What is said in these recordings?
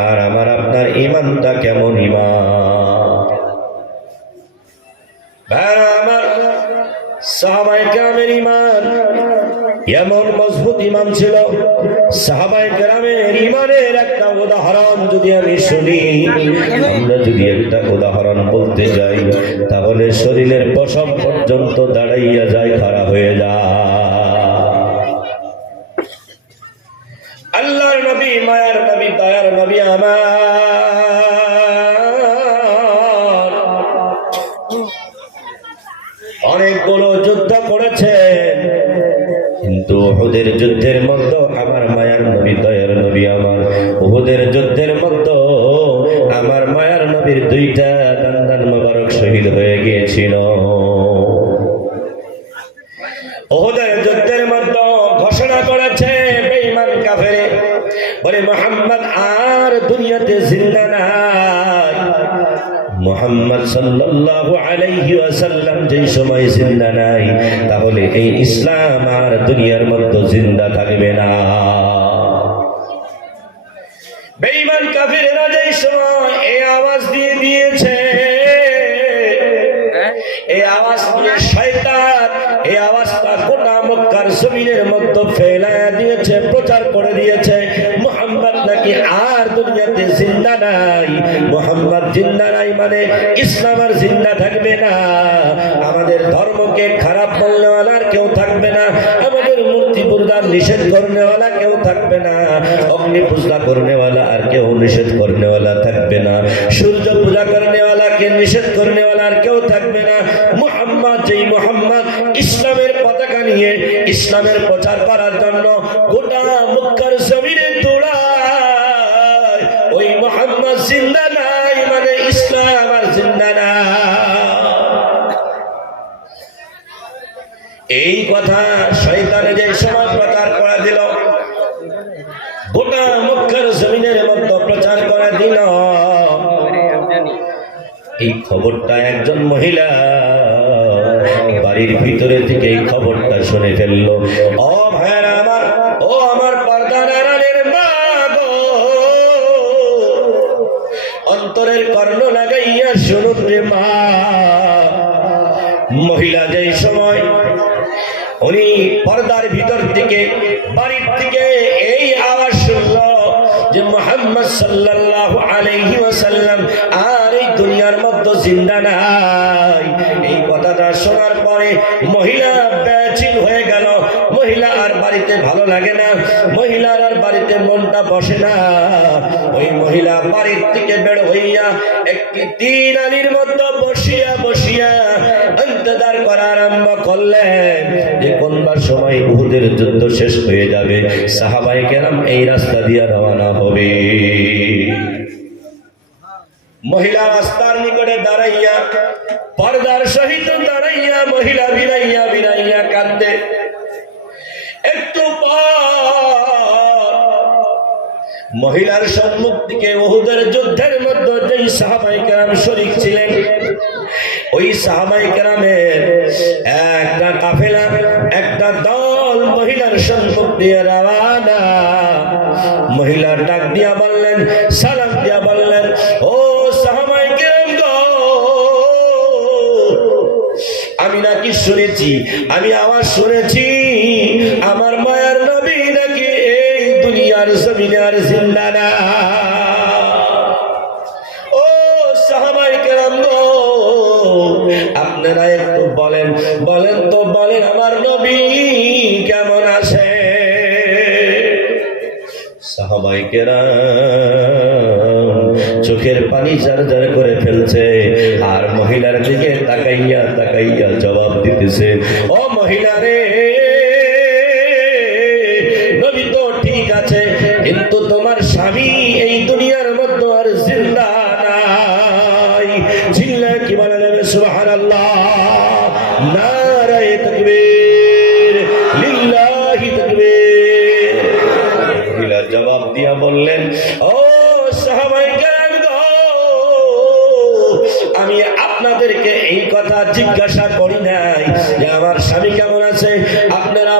আর আমার আপনার ইমানটা কেমন ইমান আমার ইমান এমন মজবুত ইমান ছিল সাহাবাই গ্রামের ইমানের একটা উদাহরণ যদি আমি শুনি, আমরা যদি একটা উদাহরণ বলতে যাই, তাহলে শরীরের পশম পর্যন্ত দাঁড়াইয়া যায়, খারাপ হয়ে যায়। ওহুদের যুদ্ধের মধ্যে আমার মায়ার নবী, দয়ার নবী আমার। ওহুদের যুদ্ধের মধ্যে আমার মায়ার নবীর দুইটা দান্দান মোবারক শহীদ হয়ে গিয়েছিল। ওহুদের যুদ্ধের ঘোষণা করেছে বেঈমান কাফেরে, বলে মোহাম্মদ, আর দুনিয়াতে জিন্দা নাই। মোহাম্মদ সাল্লাল্লাহু আলাইহি ওয়াসাল্লাম যেই সময় জিন্দা এই ইসলাম আর দুনিয়ার মধ্যে জিন্দা থাকবে না। বেঈমান কাফিরেরা যেই সময় এই আওয়াজ দিয়ে দিয়েছে এই আওয়াজ দিয়ে শয়তান এই আওয়াজটা গোটা মক্কার জমিনের মধ্যে ফেলায় দিয়েছে প্রচার করে দিয়েছে মোহাম্মদ নাকি আর দুনিয়াতে জিন্দা নাই মোহাম্মদ জিন্দা নাই মানে ইসলাম আর জিন্দা থাকবে না। আমাদের ধর্মকে খারাপ বলনেওয়ালার কেউ থাকবে না। আমাদের মূর্তি পূজার নিষেধ করনেওয়ালা কেউ থাকবে না। অগ্নি পূজা করনেওয়ালা আর কেউ নিষেধ করনেওয়ালা থাকবে না। সূর্য পূজা করনেওয়ালাকে নিষেধ করনেওয়ালা আর কেউ থাকবে না। মোহাম্মদ, যেই মোহাম্মদ ইসলামের পতাকা নিয়ে ইসলামের প্রচার করার জন্য কথা শয়তানে যে সময় প্রচার করা দিল, গোটা মুখের জমিনের মধ্যে প্রচার করে দিল। এই খবরটা একজন মহিলা বাড়ির ভিতরে থেকে এই খবরটা শুনে ফেলল। ও থেকে বাড়ির থেকে এই আওয়াজ শুনল যে মোহাম্মদ সাল্লাহ আলহি ওসাল্লাম আর এই দুনিয়ার মধ্যে জিন্দা নাই। এই কথাটা শোনার পরে মহিলা ব্যাচিল হয়ে বাড়িতে ভালো লাগে না, মহিলার আর বাড়িতে মনটা বসে না। ওই মহিলা বাড়ির থেকে বের হইয়া একটি তিন আলির মধ্যে বসিয়া বসিয়া ইন্তজার করা আরম্ভ করলেন। যে কোনবার সময় উহুদের যুদ্ধ শেষ হয়ে যাবে সাহাবাই কেরাম এই রাস্তা দিয়ে রওনা হবে। মহিলা রাস্তার নিকটে দাঁড়াইয়া, পর্দার সহিত দাঁড়াইয়া মহিলা বিরাইয়া বিরাইয়া কান্দে একটু মহিলার সম্মুখ থেকে ওহুদের যুদ্ধের মধ্যে যেই সাহাবাই কেরাম শরিক ছিলেন। ওই সাহাবাই কেরামের একটা কাফেলা, একটা দল মহিলার সম্মুখ দিয়ে রওয়ানা মহিলার ডাক দিয়া বললেন, সালাম দিয়া বললেন, ও সাহাবাই কেরাম আমি নাকি শুনেছি, আমি আওয়াজ শুনেছি আপনারা একটু বলেন বলেন তো বলেন, আমার নবী কেমন আছে? চোখের পানি জার জার করে ফেলছে, আর মহিলার দিকে তাকাইয়া তাকাইয়া জবাব দিতেছে, ও মহিলা রে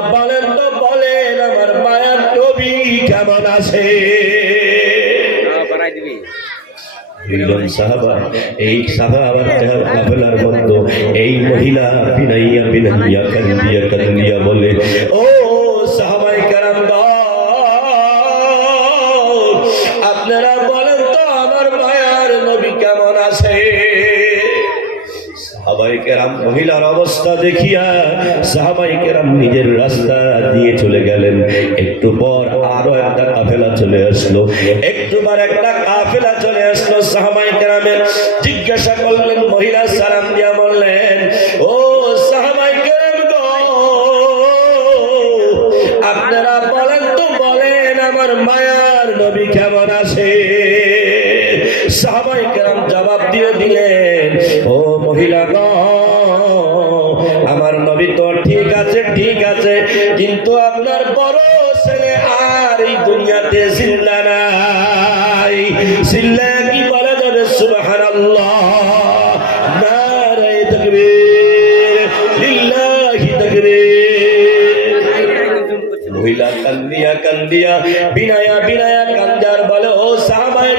বলেন তো বলেন আমার মায়ার নবী কেমন আছে? হ্যাঁ, এই সাহাবার কাফেলার বন্ধ এই মহিলা বিনাইয়া বিনাইয়া কান্দিয়া কান্দিয়া বলে সাহাবাই কেরাম মহিলার অবস্থা দেখিয়া সাহাবাই কেরাম নিজের রাস্তা দিয়ে চলে গেলেন। একটু পর আরও একটা কাফেলা চলে আসলো। একটু পর একটা কাফেলা চলে আসলো সাহাবাই কেরামের জিজ্ঞাসা করলেন, মহিলা সালাম দিয়া বললেন, ও সাহাবাই কেরাম আপনারা বলেন তো, বলেন আমার মায়ার নবী কেমন আছে? সাহাবাই কেরাম জবাব দিয়ে দিলেন, ও মহিলা আমার নবী তো ঠিক আছে ঠিক আছে, কিন্তু আপনার বড় ছেলে আর এই দুনিয়াতে জিন্দা নাই। চিল্লা কি বলা যাবে? সুবহানাল্লাহ। মহিলা কান্দিয়া কান্দিয়া, বিনায়া বিনায়া কান্দার বলে, ও সাহাবায়ে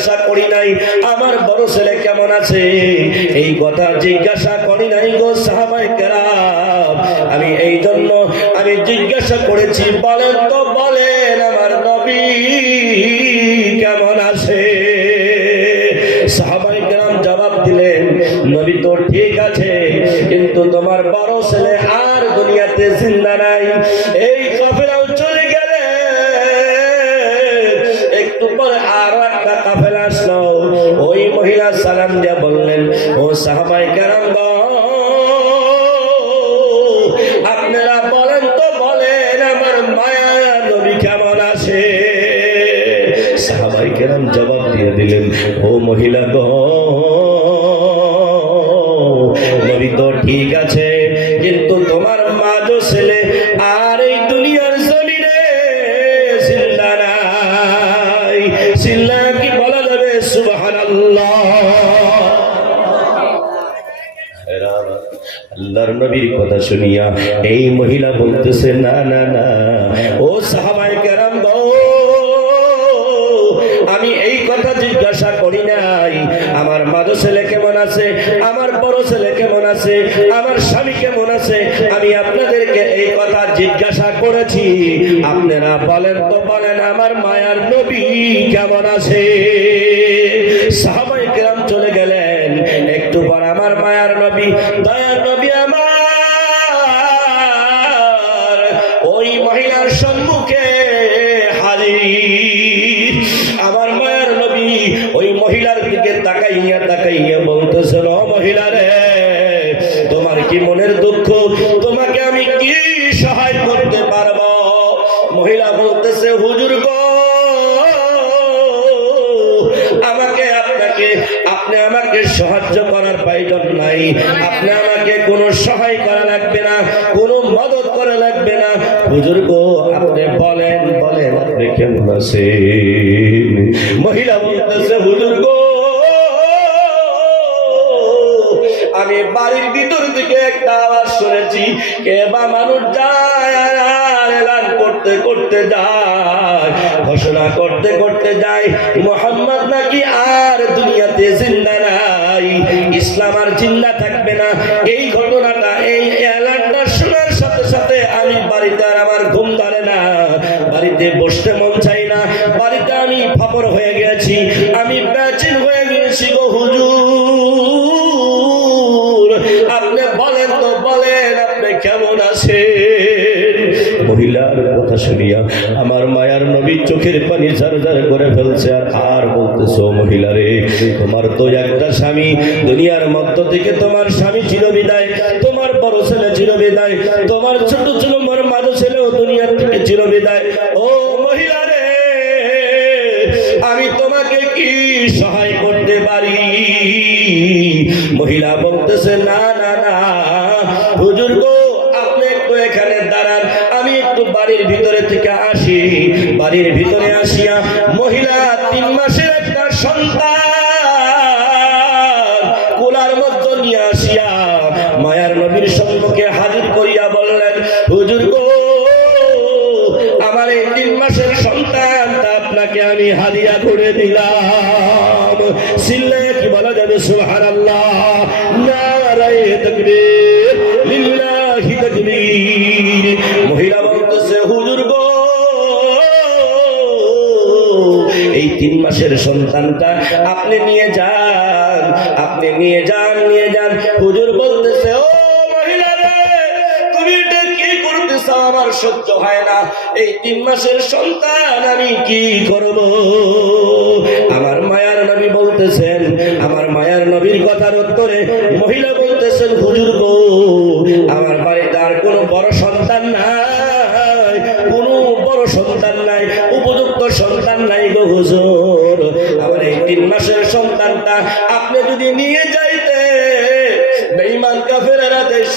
জিজ্ঞাসা করি নাই, আমার বড় ছেলে কেমন আছে? এই কথা জিজ্ঞাসা করি নাই গো কেরাম। আমি এই জন্য আমি জিজ্ঞাসা করেছি, বলেন তো, বলেন আমার নবী কেমন আছে? সাহাবাই কেরাম জবাব দিলেন, নবী তো ঠিক আছে, কিন্তু তোমার বড় ছেলে আর দুনিয়াতে জিন্দা নাই। আল্লাহর নবীর কথা শুনিয়া এই মহিলা বলতেছে, না না না। ও সাহাবাই কেরাম আমি এই কথা জিজ্ঞাসা করি নাই। আমার মাদো ছেলে কেমন আছে? আমার বড় ছেলে কেমন আছে? আমার স্বামী কেমন আছে? আমি আপনাদেরকে এই কথা জিজ্ঞাসা করেছি। আপনারা বলেন তো, বলেন, আমার মায়ার নবী কেমন আছে? সাহাবাই কেরাম চলে আছেন মহিলা বলতেছে, হুজুর গো, আমি বাড়ির ভিতর থেকে একটা আওয়াজ শুনেছি, কে বা মানুষ যায় এলান করতে করতে যায়, ঘোষণা করতে করতে যায়, মোহাম্মদ নাকি আর দুনিয়াতে জিন্দা নাই, ইসলাম আর জিন্দা থাকবে না। এই ঘটনাটা, এই এলানটা শোনার সাথে সাথে আমি বাড়িতে আর আমার ঘুম ধরে না। বাড়িতে বসতে মন ফাপর হয়ে গেছি, আমি প্রাচীন হয়ে গেছি গো হুজুর। আপনি বলেন তো, বলেন আপনি কেমন আছেন? মহিলার কথা শুনিয়া আমার মায়ার নবী চোখের পানি করে ফেলছে, আর আর বলতেছো মহিলা রে তোমার তো একটা স্বামী, দুনিয়ার মধ্য থেকে তোমার স্বামী ছিল বিদায় তোমার বড় ছেলে ছিল বিদায় তোমার ছোট ছিল মহিলা বলতেছে, না না না। হুজুর গো, আপনি একটু এখানে দাঁড়ান। আমি একটু বাড়ির ভিতরে থেকে আসি। বাড়ির ভিতরে আসিয়া মহিলা তিন মাসের একটা সন্তান আসিয়া মায়ার নবীর হাজির করিয়া বললেন আমার এই তিন মাসের আপনাকে আমি হাদিয়া করে দিলাম। যাবে সুবহানাল্লাহ। নারায়ে তাকবীর, লিল্লাহি তাকবীর। মহিলা বলতেছে, হুজুর গো, এই তিন মাসের সন্তানটা আপনি নিয়ে যান, আপনি নিয়ে যান নিয়ে যান। হুজুর বলতেছে, ও আমার সহ্য হয় না। এই তিন মাসের সন্তান আমি কি করব? আমার মায়ার নবী বলতেছেন, আমার মায়ার নবীর কথার উত্তরে মহিলা বলতেছেন, হুজুর আমার বাড়িতে আর কোনো বড় সন্তান নাই, কোনো বড় সন্তান নাই, উপযুক্ত সন্তান নাই গো হুজুর। আমার এই তিন মাসের সন্তানটা আপনি যদি নিয়ে যাইতে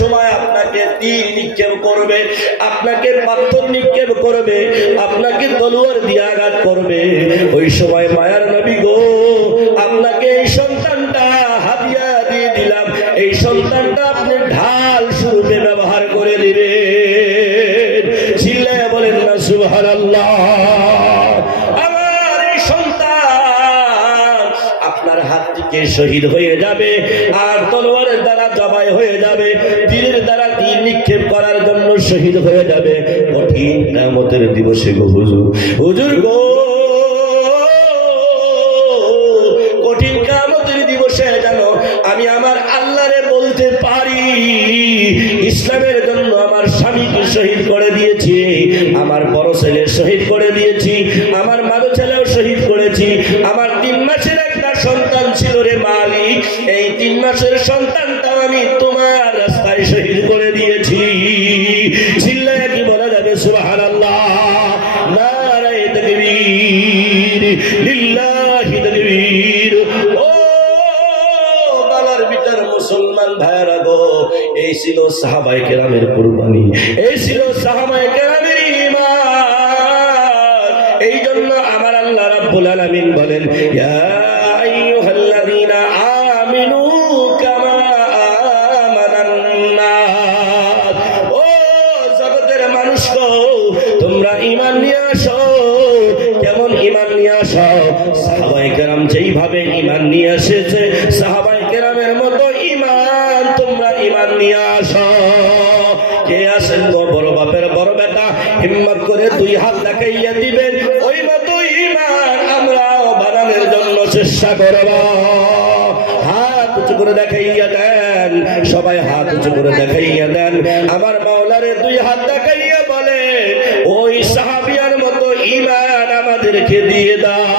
সময় আপনাকে তীর নিক্ষেপ করবে, আপনাকে পাথর নিক্ষেপ করবে, আপনাকে তলোয়ার দিয়ে আঘাত করবে। ওই সময় মায়ার নবী গো, আপনাকে এই সন্তানটা হাদিয়া দিয়ে দিলাম। এই সন্তানটা আপনি ঢাল স্বরূপে ব্যবহার করে দিবেন। চিল্লায় বলেন না হাত থেকে শহীদ হয়ে যাবে, আর তলোয়ারের দ্বারা জবাই হয়ে যাবে, তীরের দ্বারা নিক্ষেপ করার জন্য শহীদ হয়ে যাবে। কঠিন নামতের দিবসে গো হুজুর। হুজুর গো! কঠিন কামতের দিবসে যেন আমি আমার আল্লাহরে বলতে পারি, ইসলামের জন্য আমার স্বামীকে শহীদ করে দিয়েছি, আমার বড় ছেলে শহীদ করে দিয়েছি, আমার মাদো ছেলেও শহীদ করেছি, আমার তিন মাসের একটা সন্তান ছিল রে মালিক, এই তিন মাসের সন্তানটাও আমি তোমার রাস্তায় শহীদ করে ছিল সাহাবায়ে কেরামের কুরবানি। এই ছিল সাহাবায়ে কেরামের ঈমান। এই জন্য আমার আল্লাহ রাব্বুল আলামিন বলেন, ইয়া আমিনু নিয়ে আসো। কেমন নিয়ে সাহাবায়ে কেরাম যেইভাবে ঈমান নিয়ে এসেছে গো বড় বাপের বড় বেটা। হিম্মত করে দুই হাত দেখাইয়া দিবেন। ওই মতো ঈমান আমরাও বানানোর জন্য চেষ্টা করব। হাত উঁচু করে দেখাইয়া দেন। সবাই হাত উঁচু করে দেখাইয়া দেন। আমার মাওলারে দুই হাত দেখাইয়া বলে ওই সাহাবিয়ার মতো ইমান আমাদেরকে দিয়ে দাও।